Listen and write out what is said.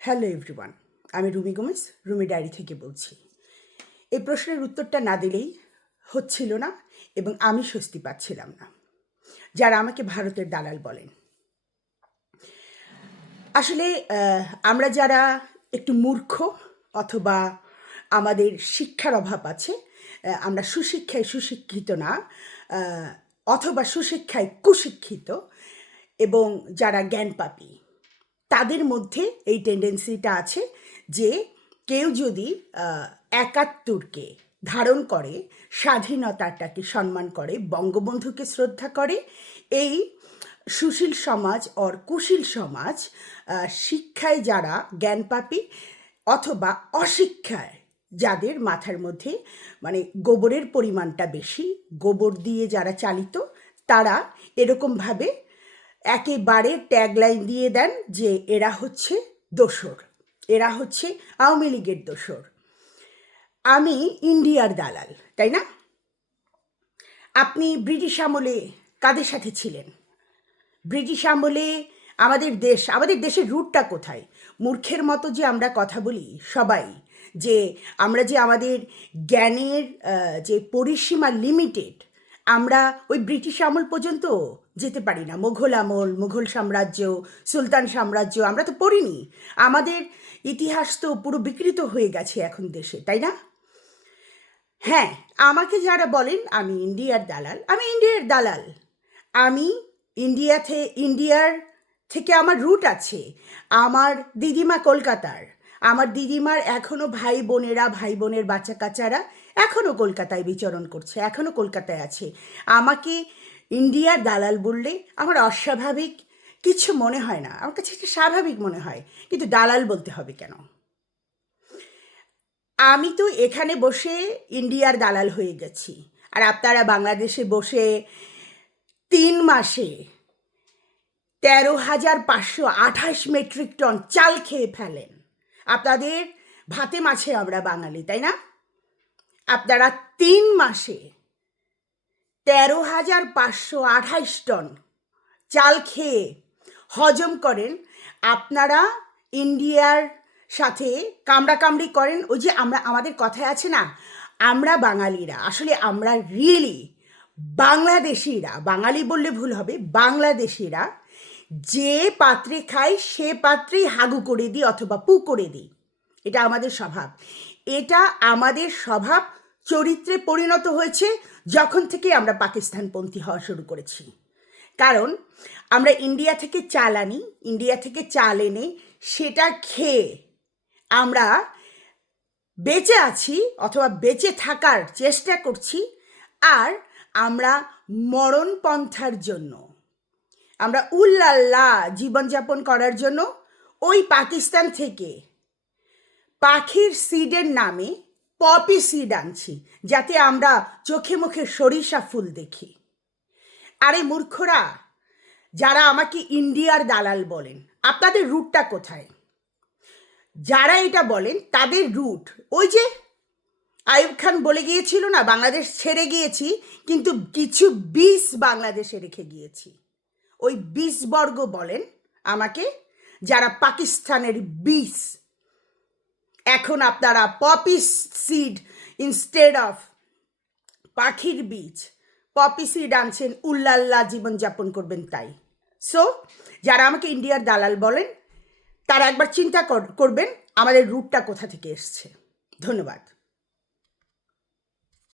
Hello everyone, আমি Rumi Gomez, Rumi diary থেকে বলছি। এই প্রশ্নের উত্তরটা না দিলেই হচ্ছিল না এবং আমি স্বস্তি পাচ্ছিলাম না। যারা আমাকে ভারতের দালাল বলেন, আসলে আমরা যারা একটু মূর্খ অথবা আমাদের শিক্ষার অভাব আছে, আমরা সুশিক্ষায় সুশিক্ষিত না, অথবা সুশিক্ষায় কুশিক্ষিত, এবং যারা জ্ঞানপাপী, তাদের মধ্যে এই টেন্ডেন্সিটা আছে যে কেউ যদি ৭১কে ধারণ করে, স্বাধীনতাটাকে সম্মান করে, বঙ্গবন্ধুকে শ্রদ্ধা করে, এই সুশীল সমাজ অর কুশীল সমাজ, শিক্ষায় যারা জ্ঞানপাপী অথবা অশিক্ষায় যাদের মাথার মধ্যে মানে গোবরের পরিমাণটা বেশি, গোবর দিয়ে যারা চালিত, তারা এরকমভাবে একেবারে ট্যাগলাইন দিয়ে দেন যে এরা হচ্ছে দোসর, এরা হচ্ছে আওয়ামী লীগের দোসর। আমি ইন্ডিয়ার দালাল, তাই না? আপনি ব্রিটিশ আমলে কাদের সাথে ছিলেন? ব্রিটিশ আমলে আমাদের দেশের রুটটা কোথায়? মূর্খের মতো যে আমরা কথা বলি সবাই, যে আমরা যে আমাদের জ্ঞানের যে পরিসীমা লিমিটেড, আমরা ওই ব্রিটিশ আমল পর্যন্ত যেতে পারি না। মোঘল আমল, মুঘল সাম্রাজ্য, সুলতান সাম্রাজ্য আমরা তো পড়িনি। আমাদের ইতিহাস তো পুরো বিকৃত হয়ে গেছে এখন দেশে, তাই না? হ্যাঁ, আমাকে যারা বলেন আমি ইন্ডিয়ার দালাল, আমি ইন্ডিয়ার দালাল। আমি ইন্ডিয়ার থেকে আমার রুট আছে। আমার দিদিমা কলকাতার, আমার দিদিমার এখনও ভাই বোনের বাচ্চা কাচ্চারা এখনও কলকাতায় বিচরণ করছে, এখনও কলকাতায় আছে। আমাকে ইন্ডিয়ার দালাল বললে আমার অস্বাভাবিক কিছু মনে হয় না, আমার কাছে এটা স্বাভাবিক মনে হয়। কিন্তু দালাল বলতে হবে কেন? আমি তো এখানে বসে ইন্ডিয়ার দালাল হয়ে গেছি, আর আপনারা বাংলাদেশে বসে 3 মাসে ১৩,৫২৮ মেট্রিক টন চাল খেয়ে ফেলেন। আপনাদের ভাতে মাছে আমরা বাঙালি, তাই না? আপনারা 3 মাসে ১৩,৫২৮ টন চাল খেয়ে হজম করেন। আপনারা ইন্ডিয়ার সাথে কামড়াকামড়ি করেন। ওই যে আমাদের কথায় আছে না, আমরা বাঙালিরা, আসলে আমরা রিয়েলি বাংলাদেশিরা, বাঙালি বললে ভুল হবে, বাংলাদেশিরা যে পাত্রে খাই সে পাত্রেই হাগু করে দিই অথবা পু করে দিই। এটা আমাদের স্বভাব। এটা আমাদের স্বভাব চরিত্রে পরিণত হয়েছে যখন থেকে আমরা পাকিস্তানপন্থী হওয়া শুরু করেছি। কারণ আমরা ইন্ডিয়া থেকে চাল আনি, ইন্ডিয়া থেকে চাল এনে সেটা খেয়ে আমরা বেঁচে আছি অথবা বেঁচে থাকার চেষ্টা করছি। আর আমরা মরণপন্থার জন্য, আমরা উল্লাল্লা জীবনযাপন করার জন্য ওই পাকিস্তান থেকে পাখির সিডের নামে পপি সিড আনছি, যাতে আমরা চোখে মুখে সরিষা ফুল দেখি। আরে মূর্খরা, যারা আমাকে ইন্ডিয়ার দালাল বলেন, আপনাদের রুটটা কোথায়? যারা এটা বলেন তাদের রুট ওই যে আইয়ুব খান বলে গিয়েছিল না, বাংলাদেশ ছেড়ে গিয়েছি কিন্তু কিছু বিষ বাংলাদেশে রেখে গিয়েছি। ওই 20 বর্গ বলেন আমাকে, যারা পাকিস্তানের বিষ। এখন আপনারা পপি সিড ইনস্টেড অফ পাখির বীজ, পপি সিড আনছেন, উল্লাল্লা জীবনযাপন করবেন তাই। সো যারা আমাকে ইন্ডিয়ার দালাল বলেন তারা একবার চিন্তা করবেন আমাদের রুটটা কোথা থেকে এসছে। ধন্যবাদ।